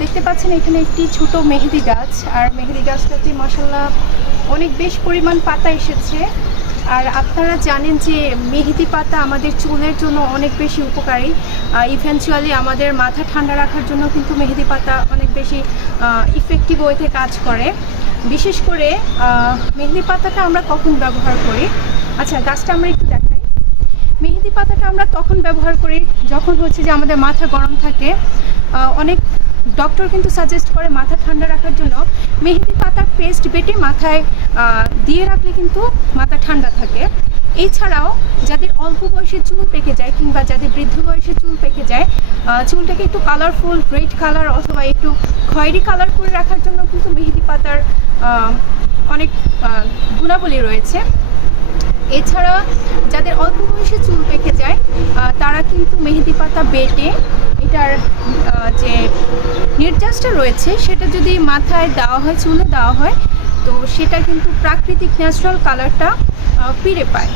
দেখতে পাচ্ছেন এখানে একটি ছোট মেহেদি গাছ, আর মেহেদি গাছটাতে মাশাআল্লাহ অনেক বেশ পরিমাণ পাতা এসেছে। আর আপনারা জানেন যে মেহেদি পাতা আমাদের চুলের জন্য অনেক বেশি উপকারী। ইভেনচুয়ালি আমাদের মাথা ঠান্ডা রাখার জন্য কিন্তু মেহেদি পাতা অনেক বেশি ইফেক্টিভ ওয়েতে কাজ করে। বিশেষ করে মেহেদি পাতাটা আমরা কখন ব্যবহার করি? আচ্ছা, গাছটা আমরা একটু দেখাই। মেহেদি পাতাটা আমরা তখন ব্যবহার করি যখন হচ্ছে যে আমাদের মাথা গরম থাকে। অনেক ডক্টর কিন্তু সাজেস্ট করে মাথা ঠান্ডা রাখার জন্য মেহেদি পাতার পেস্ট বেটে মাথায় দিয়ে রাখলে কিন্তু মাথা ঠান্ডা থাকে। এছাড়াও যাদের অল্প বয়সে চুল পেকে যায় কিংবা যাদের বৃদ্ধ বয়সে চুল পেকে যায়, চুলটাকে একটু কালারফুল, রেড কালার অথবা একটু খয়েরি কালার করে রাখার জন্য কিন্তু মেহেদি পাতার অনেক গুণাবলী রয়েছে। এছাড়া যাদের অল্প বয়সে চুল পেকে যায় তারা কিন্তু মেহেদি পাতা বেটে এটার যে নির্যাসটা রয়েছে সেটা যদি মাথায় দেওয়া হয়, চুলে দেওয়া হয়, তো সেটা কিন্তু প্রাকৃতিক ন্যাচারাল কালারটা ফিরে পায়।